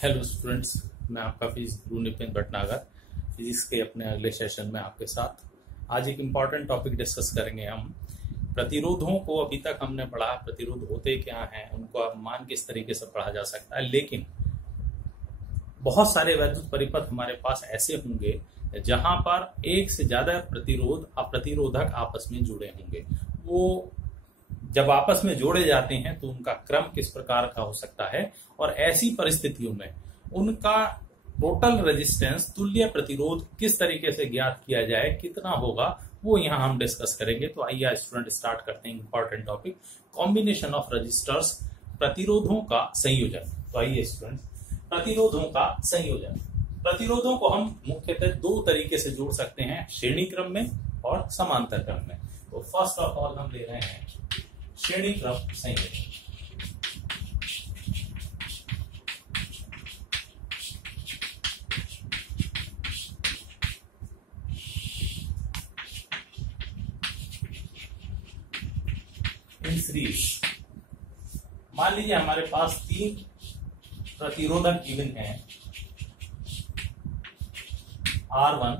Hello students, मैं आपका physics गुरु Nitin Bhatnagar physics के अपने अगले सेशन में आपके साथ आज एक इम्पॉर्टेंट टॉपिक डिस्कस करेंगे। हम प्रतिरोधों को अभी तक हमने पढ़ा, प्रतिरोध होते क्या हैं, उनको मान किस तरीके से पढ़ा जा सकता है। लेकिन बहुत सारे वैद्युत परिपथ हमारे पास ऐसे होंगे जहां पर एक से ज्यादा प्रतिरोध प्रतिरोधक आपस में जुड़े होंगे। वो जब आपस में जोड़े जाते हैं तो उनका क्रम किस प्रकार का हो सकता है, और ऐसी परिस्थितियों में उनका टोटल रेजिस्टेंस तुल्य प्रतिरोध किस तरीके से ज्ञात किया जाए, कितना होगा, वो यहां हम डिस्कस करेंगे। तो आइए स्टूडेंट स्टार्ट करते हैं important topic, combination of registers, प्रतिरोधों का संयोजन। तो आइए स्टूडेंट, प्रतिरोधों का संयोजन। प्रतिरोधों को हम मुख्यतः दो तरीके से जोड़ सकते हैं, श्रेणी क्रम में और समांतर क्रम में। तो फर्स्ट ऑफ ऑल हम ले रहे हैं श्रेणी क्रम संयोजन। इन सीरीज मान लीजिए हमारे पास तीन प्रतिरोधक गिवन हैं, R1,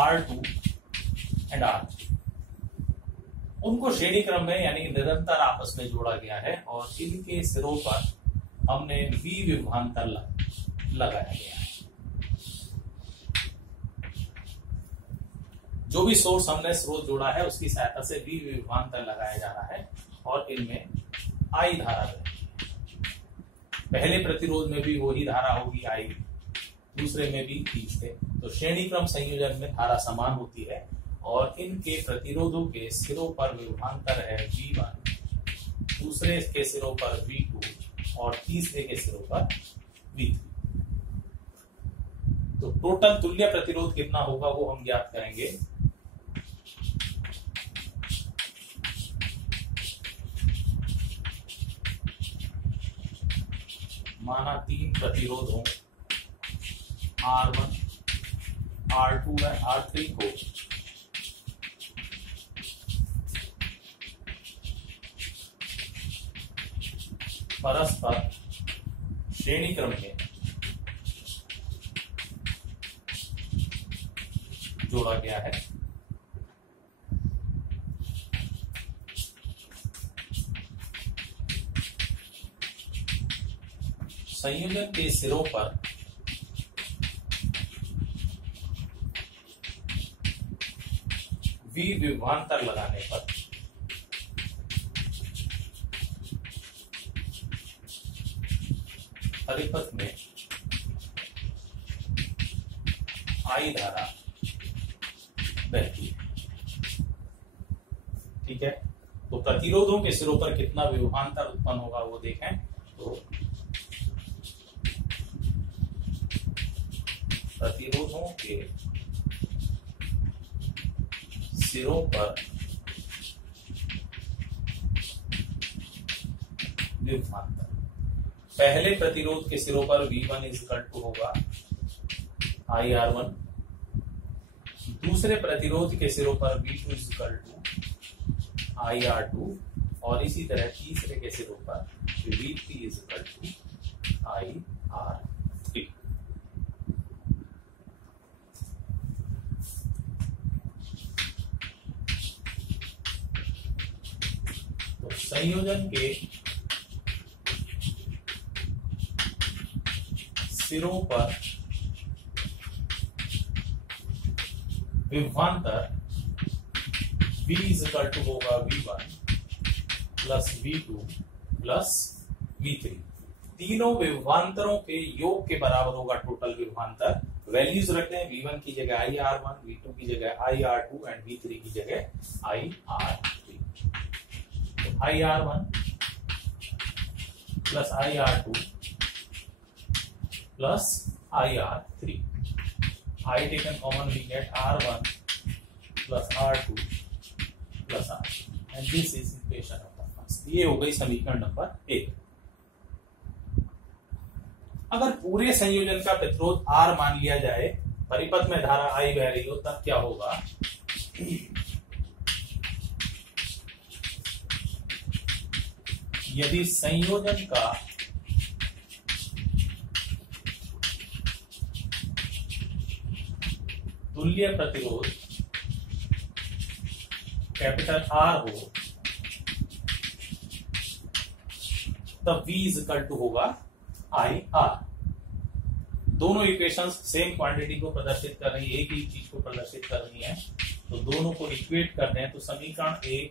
R2 एंड R3। उनको श्रेणी क्रम में यानी निरंतर आपस में जोड़ा गया है और इनके सिरों पर हमने V विभवांतर लगाया गया है। जो भी सोर्स हमने स्रोत जोड़ा है उसकी सहायता से V विभवांतर लगाया जा रहा है और इनमें I धारा बहेगी। पहले प्रतिरोध में भी वही धारा होगी I, दूसरे में भी तीसरे। तो श्रेणी क्रम संयोजन में धारा समान होती है और इनके प्रतिरोधों के सिरों पर विभवांतर है V1, दूसरे के सिरों पर V2 और तीसरे के सिरों पर V3। तो टोटल तुल्य प्रतिरोध कितना होगा वो हम ज्ञात करेंगे। माना तीन प्रतिरोध हो, R1, R2 और R3 को परस्पर श्रेणी क्रम में जोड़ा गया है। संयोजन के सिरों पर V विभवांतर लगाने पर परिपथ में I धारा बहती है। ठीक है, तो प्रतिरोधों के सिरों पर कितना विभवांतर उत्पन्न होगा वो देखें। तो प्रतिरोधों के सिरों पर विभवांतर, पहले प्रतिरोध के सिरों पर V1 इक्वल टू होगा IR1, दूसरे प्रतिरोध के सिरों पर V2 इक्वल टू IR2 और इसी तरह तीसरे के सिरों पर V3 इक्वल टू IR3। तो संयोजन के सिरों पर विभवांतर V इक्वल टू होगा V1 plus V2 plus V3। तीनों विभवांतरों के योग के बराबर होगा टोटल विभवांतर। वैल्यूज रखते हैं, V1 की जगह IR1, V2 की जगह IR2 एंड V3 की जगह IR3। तो IR1 plus IR2 plus IR3, I taken common we get R1 plus R2 plus R3 and this is equation number first। ये हो गई समीकरण नंबर 1। अगर पूरे संयोजन का प्रतिरोध R मान लिया जाए, परिपथ में धारा I बह रही हो, तब क्या होगा। यदि संयोजन का तुल्य प्रतिरोध कैपिटल आर हो, तब V इज इक्वल टू होगा आई आर। दोनों इक्वेशंस सेम क्वांटिटी को प्रदर्शित कर रही है, एक ही चीज को प्रदर्शित कर रही है, तो दोनों को इक्वेट कर दें तो समीकरण 1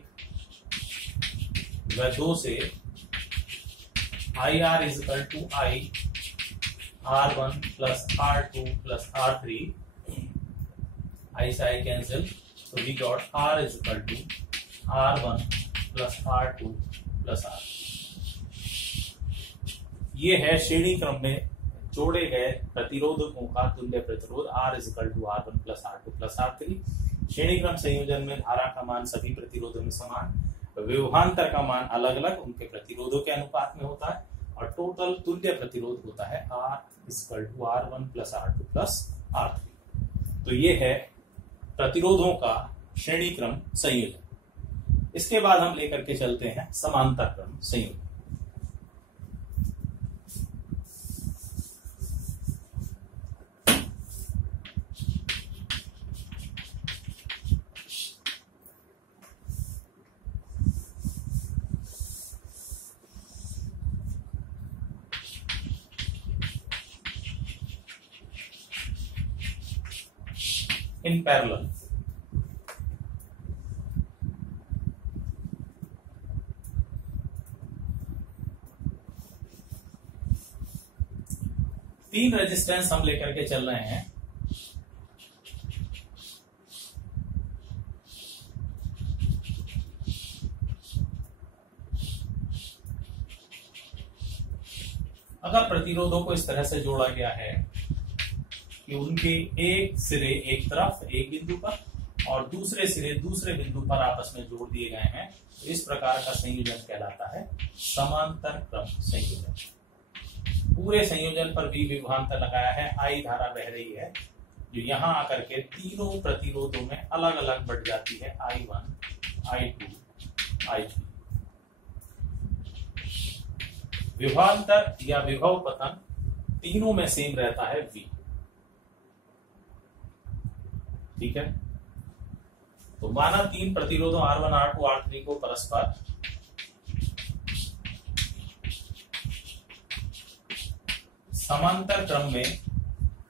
व 2 से I R is equal to I R1 plus R2 plus R3, I से आई कैंसिल, तो we got R is equal to R1 plus R2 plus R। ये है श्रेणी क्रम में जोड़े गए प्रतिरोधकों का तुल्य प्रतिरोध R is equal to R1 plus R2 plus R3। श्रेणी क्रम संयोजन में धारा का मान सभी प्रतिरोधों में समान, विभवांतर का मान अलग अलग उनके प्रतिरोधों के अनुपात में होता है, और टोटल तुल्य प्रतिरोध होता है R equal to R1 plus R2 plus R3। तो ये है प्रतिरोधों का श्रेणी क्रम संयोजन। इसके बाद हम लेकर के चलते हैं समांतर क्रम संयोजन। in parallel. तीन रेजिस्टेंस हम लेकर के चल रहे हैं। अगर प्रतिरोधों को इस तरह से जोड़ा गया है कि उनके एक सिरे एक तरफ एक बिंदु पर और दूसरे सिरे दूसरे बिंदु पर आपस में जोड़ दिए गए हैं, तो इस प्रकार का संयोजन कहलाता है समांतर क्रम संयोजन। पूरे संयोजन पर भी विभवांतर लगाया है, आई धारा बह रही है जो यहां आकर के तीनों प्रतिरोधों में अलग अलग बढ़ जाती है, I1, I2, I3। विभवांतर या विभव पतन तीनों में सेम रहता है V। ठीक है, तो माना तीन प्रतिरोधों R1, R2, R3 को परस्पर समांतर क्रम में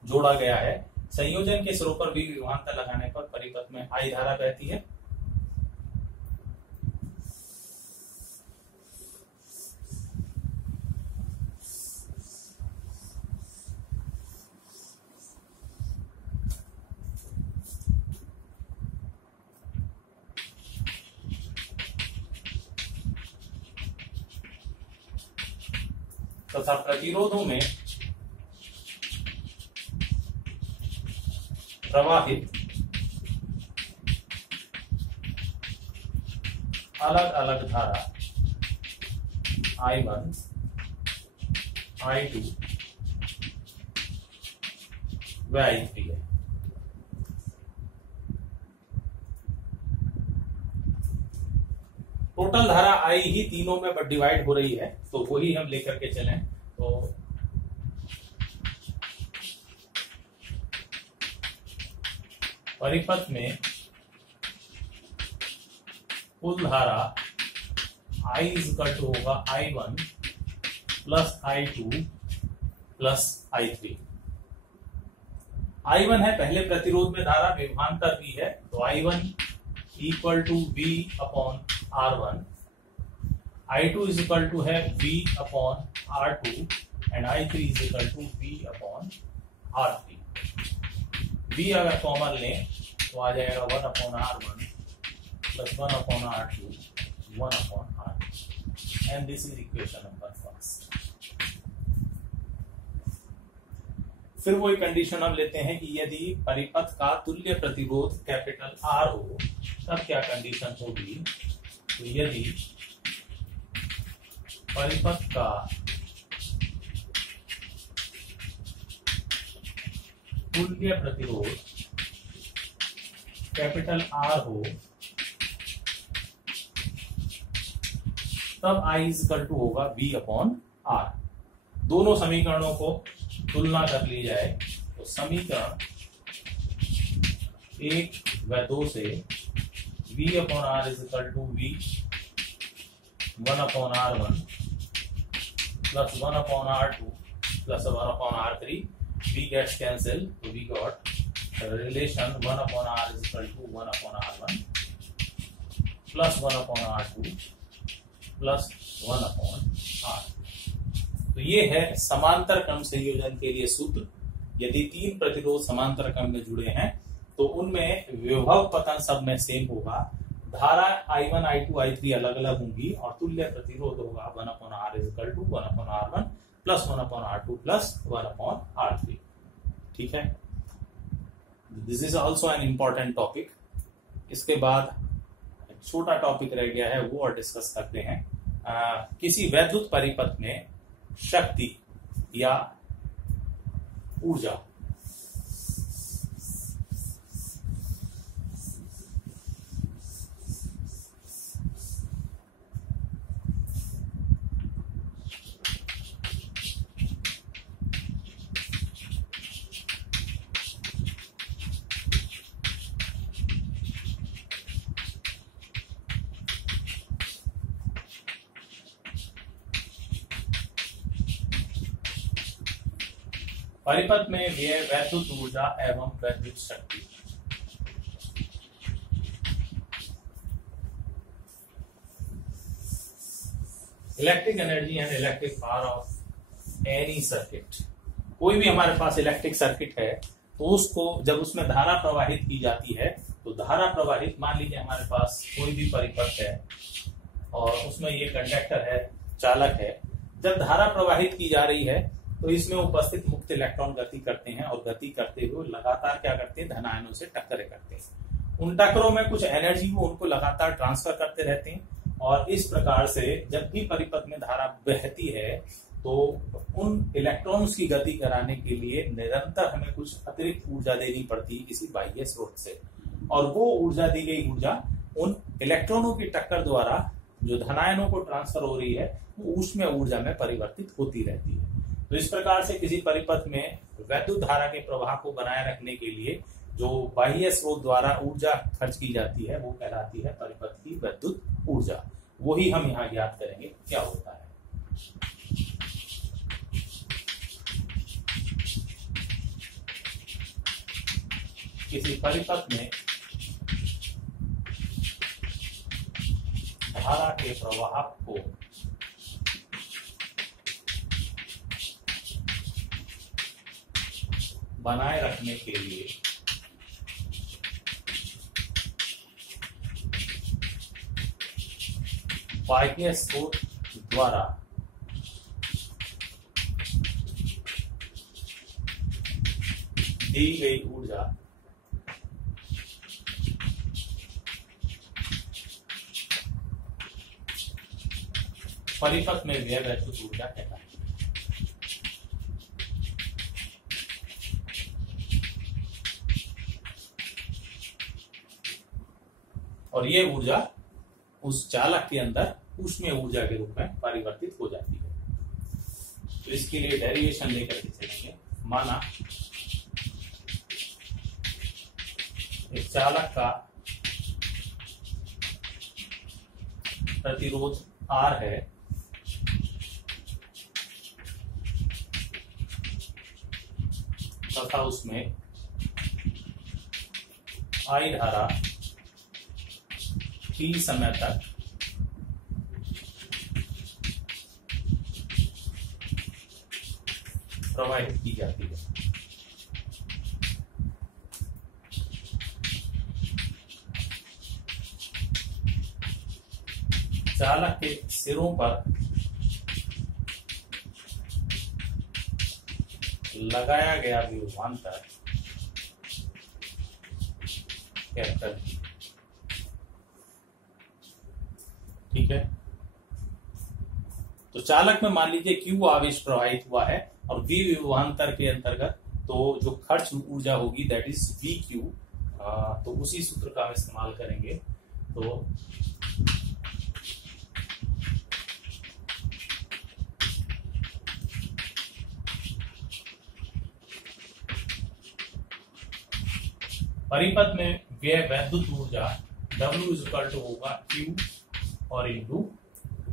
जोड़ा गया है। संयोजन के सिरों पर भी विभवांतर लगाने पर परिपथ में I धारा बहती है। तथा प्रतिरोधों में प्रवाहित अलग अलग धारा I1, I2 व I3 है। टोटल धारा I ही तीनों में डिवाइड हो रही है, तो वही हम लेकर के चलें। तो परिपथ में कुल धारा I इज इक्वल टू होगा I1 plus I2 plus I3। I1 है पहले प्रतिरोध में धारा, विभवांतर भी है, तो I1 equal to V upon R1, I2 is equal to है V upon R2 and I3 is equal to V upon R3। V अगर कॉमन लें तो आ जाएगा 1 upon R1 plus 1 upon R2 1 upon R3 and this is equation number first. फिर वही condition हम लेते हैं कि यदि परिपथ का तुल्य प्रतिरोध कैपिटल R हो तब क्या कंडीशन होगी। तो यदि परिपथ का तुल्य प्रतिरोध कैपिटल R हो तब I इज इक्वल टू होगा V अपॉन R। दोनों समीकरणों को तुलना कर ली जाए तो समीकरण 1 व 2 से V upon R is equal to V 1 upon R1 plus 1 upon R2 plus 1 upon R3, V gets cancelled, so we got relation 1 upon R is equal to 1 upon R1 plus 1 upon R2 plus 1 upon R। तो ये है समांतर क्रम संयोजन के लिए सूत्र। यदि तीन प्रतिरोध समांतर क्रम में जुड़े हैं तो उनमें विभव पतन सब में सेम होगा, धारा I1 I2 I3 अलग अलग होंगी और तुल्य प्रतिरोध होगा 1 upon R is equal to 1 upon R1 plus 1 upon R2 plus 1 upon R3। ठीक है, this is also an important topic. इसके बाद एक छोटा टॉपिक रह गया है, वो और डिस्कस करते हैं। किसी वैद्युत परिपथ में शक्ति या ऊर्जा परिपथ में व्यय वैद्युत ऊर्जा एवं वैद्युत शक्ति। Electric energy and electric power of any circuit. कोई भी हमारे पास इलेक्ट्रिक सर्किट है तो उसको जब उसमें धारा प्रवाहित की जाती है तो धारा प्रवाहित, मान लीजिए हमारे पास कोई भी परिपथ है और उसमें ये कंडक्टर है, चालक है। जब धारा प्रवाहित की जा रही है तो इसमें उपस्थित मुक्त इलेक्ट्रॉन गति करते हैं और गति करते हुए लगातार क्या करते हैं, धन आयनों से टक्करें करते हैं। उन टक्करों में कुछ एनर्जी वो उनको लगातार ट्रांसफर करते रहते हैं और इस प्रकार से जब भी परिपथ में धारा बहती है तो उन इलेक्ट्रॉन्स की गति कराने के लिए निरंतर हमें कुछ अतिरिक्त ऊर्जा देनी पड़ती है किसी बाह्य स्रोत से, और वो ऊर्जा, दी गई ऊर्जा उन इलेक्ट्रॉनों की टक्कर द्वारा जो धनायनों को ट्रांसफर हो रही है वो ऊष्मीय ऊर्जा में परिवर्तित होती रहती है। तो इस प्रकार से किसी परिपथ में वैद्युत धारा के प्रवाह को बनाए रखने के लिए जो बाह्य स्रोत द्वारा ऊर्जा खर्च की जाती है वो कहलाती है परिपथ की वैद्युत ऊर्जा। वही हम यहाँ ज्ञात करेंगे क्या होता है। किसी परिपथ में धारा के प्रवाह को बनाए रखने के लिए बाह्य स्रोत द्वारा दी गई ऊर्जा परिपथ में व्यय वैद्युत ऊर्जा कहलाती है। और ये ऊर्जा उस चालक के अंदर ऊष्मीय ऊर्जा के रूप में परिवर्तित हो जाती है। तो इसके लिए डेरिवेशन लेकर के चलेंगे। माना एक चालक का प्रतिरोध R है, तथा उसमें I धारा T समय तक प्रवाहित की जाती है। चालक के सिरों पर लगाया गया विभवांतर कैपिटल V। ठीक है, तो चालक में मान लीजिए Q आवेश प्रवाहित हुआ है और V विभवांतर के अंतर्गत तो जो खर्च ऊर्जा होगी दैट इज VQ। तो उसी सूत्र का हम इस्तेमाल करेंगे। तो परिपथ में व्यय वैद्युत ऊर्जा W इक्वल टू होगा Q और इंटू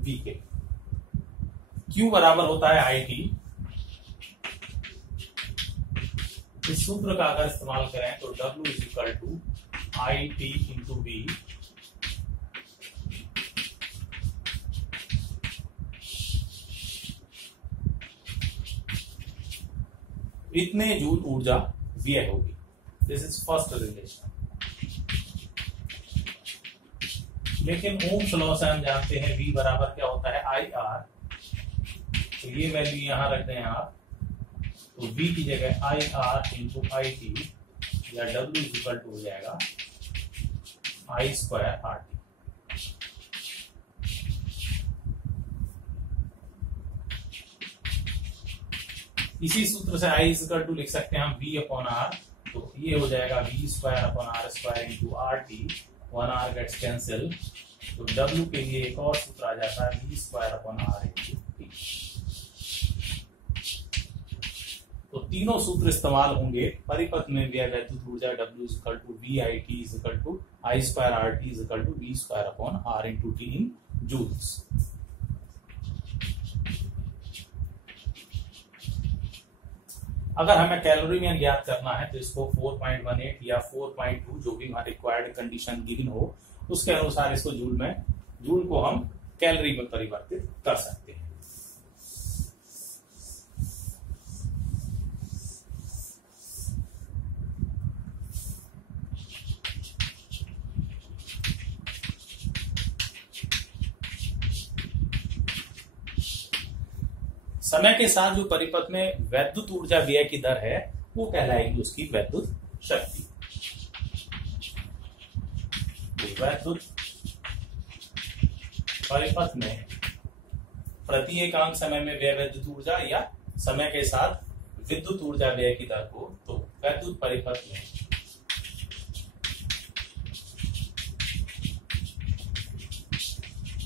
V के। Q बराबर होता है IT। इस सूत्र का अगर इस्तेमाल करें तो W equal to IT into V इतने जूल ऊर्जा व्यय होगी। This is first relation. लेकिन ओम्स लॉ से हम जानते हैं V बराबर क्या होता है IR, तो ये वैल्यू यहां रख दें आप, तो V की जगह IR इंटू IT या W इक्वल टू हो जाएगा I स्क्वायर RT। इसी सूत्र से I इक्वल टू लिख सकते हैं हम V अपॉन R, तो ये हो जाएगा V square upon R square into RT, 1R gets cancel, तो W के लिए एक और सूत्र आ जाता है V square upon R into T। तो तीनों सूत्र इस्तेमाल होंगे परिपथ में व्यय वैद्युत ऊर्जा W equal to VIT equal to I square RT equal to V square upon R into T in joules. अगर हमें कैलोरी में ज्ञात करना है तो इसको 4.18 या 4.2 जो भी हमारे रिक्वायर्ड कंडीशन गिवन हो उसके अनुसार इसको जूल को हम कैलोरी में परिवर्तित कर सकते हैं। समय के साथ जो परिपथ में वैद्युत ऊर्जा व्यय की दर है वो कहलाएगी उसकी वैद्युत शक्ति। वैद्युत परिपथ में प्रति एकांक समय में व्यय वैद्युत ऊर्जा या समय के साथ विद्युत ऊर्जा व्यय की दर को, तो वैद्युत परिपथ में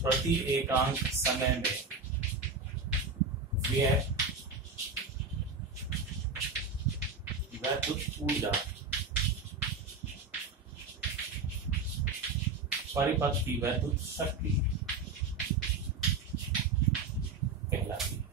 प्रति एकांक समय में व्यय वैद्युत ऊर्जा परिपथ की वैद्युत शक्ति कहलाती है।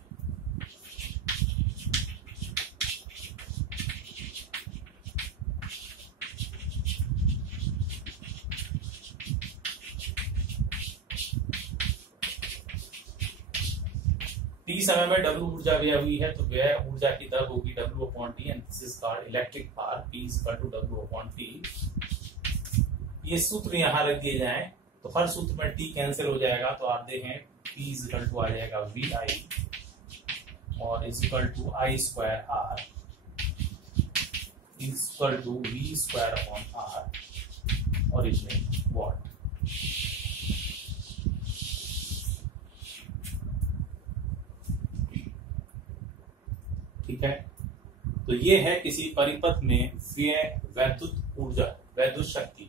T समय में W ऊर्जा व्यय हुई है तो व्यय ऊर्जा की दर होगी W upon T and this is called electric power P is equal to W upon T। ये सूत्र यहां रख दिए जाएं तो हर सूत्र में T कैंसिल हो जाएगा, तो आप देखें P इज इक्वल टू आ जाएगा VI और is equal to I square R is equal to V square upon R और इसमें वॉट। ठीक है, तो ये है किसी परिपथ में व्यय वैद्युत ऊर्जा वैद्युत शक्ति,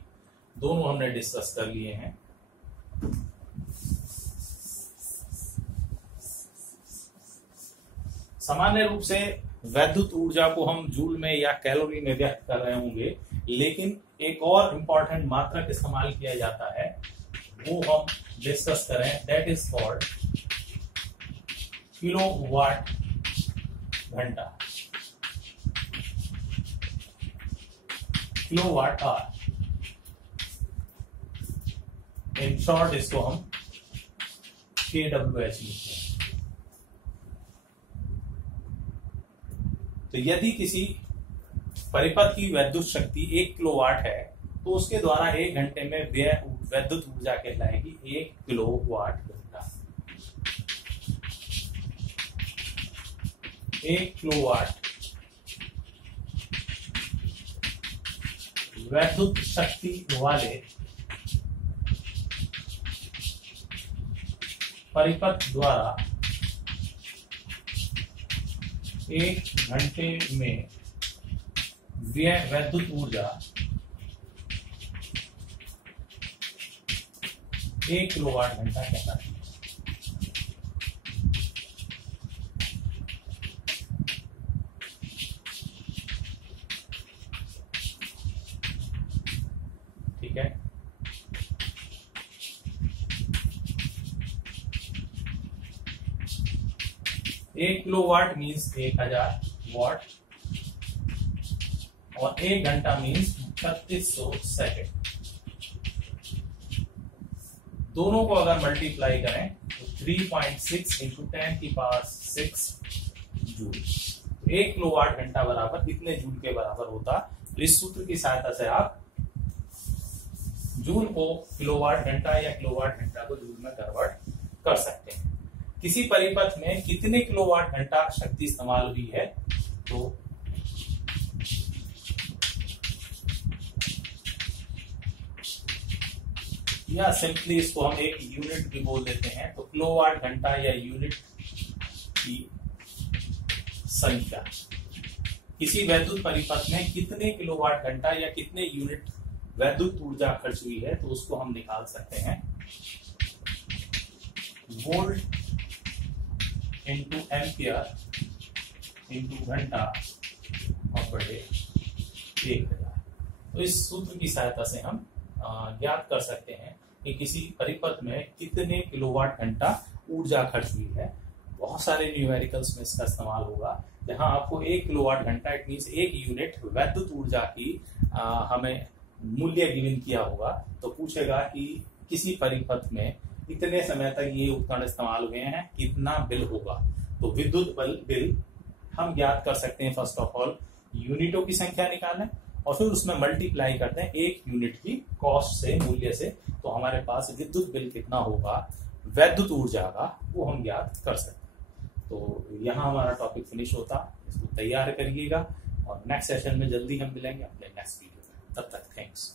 दोनों हमने डिस्कस कर लिए हैं। सामान्य रूप से वैद्युत ऊर्जा को हम जूल में या कैलोरी में व्यक्त कर रहे होंगे, लेकिन एक और इंपॉर्टेंट मात्रक इस्तेमाल किया जाता है वो हम डिस्कस करें, दैट इज कॉल्ड किलोवाट घंटा, किलोवाट आवर। इन शॉर्ट इसको हम KWH लिखते हैं। तो यदि किसी परिपथ की वैद्युत शक्ति 1 किलोवाट है तो उसके द्वारा 1 घंटे में व्यय वैद्युत ऊर्जा कहलाएगी 1 किलोवाट घंटा। 1 किलोवाट वैद्युत शक्ति वाले परिपथ द्वारा 1 घंटे में व्यय वैद्युत ऊर्जा 1 किलोवाट घंटा कहलाती है। 1 किलोवाट मीन्स 1000 वाट और 1 घंटा मीन्स 3600 सेकेंड। दोनों को अगर मल्टीप्लाई करें तो 3.6 इंटू 10⁶ जूल। 1 किलोवाट घंटा बराबर इतने जूल के बराबर होता। तो इस सूत्र की सहायता से आप जूल को किलोवाट घंटा या किलोवाट घंटा को जूल में कन्वर्ट कर सकते हैं। किसी परिपथ में कितने किलोवाट घंटा शक्ति इस्तेमाल हुई है, तो या सिंपली इसको हम एक यूनिट भी बोल देते हैं, तो किलोवाट घंटा या यूनिट की संख्या। किसी वैद्युत परिपथ में कितने किलोवाट घंटा या कितने यूनिट वैद्युत ऊर्जा खर्च हुई है, तो उसको हम निकाल सकते हैं वोल्ट इंटू एम्पियर इंटू घंटा और बटे 1000। तो इस सूत्र की सहायता से हम ज्ञात कर सकते हैं कि किसी परिपथ में कितने किलोवाट घंटा ऊर्जा खर्च हुई है। बहुत सारे न्यूमेरिकल्स में इसका इस्तेमाल होगा, जहां आपको 1 किलोवाट घंटा इट मीन्स 1 यूनिट वैद्युत ऊर्जा की हमें मूल्य गिवन किया होगा, तो पूछेगा कि किसी परिपथ में इतने समय तक ये उपकरण इस्तेमाल हुए हैं, कितना बिल होगा। तो विद्युत बिल हम ज्ञात कर सकते हैं। फर्स्ट ऑफ ऑल यूनिटों की संख्या निकालें और फिर उसमें मल्टीप्लाई करते हैं 1 यूनिट की कॉस्ट से, मूल्य से, तो हमारे पास विद्युत बिल कितना होगा वैद्युत ऊर्जा का, वो हम ज्ञात कर सकते हैं। तो यहाँ हमारा टॉपिक फिनिश होता। इसको तैयार करिएगा और नेक्स्ट सेशन में जल्दी हम मिलेंगे अपने नेक्स्ट वीडियो में। तब तक थैंक्स।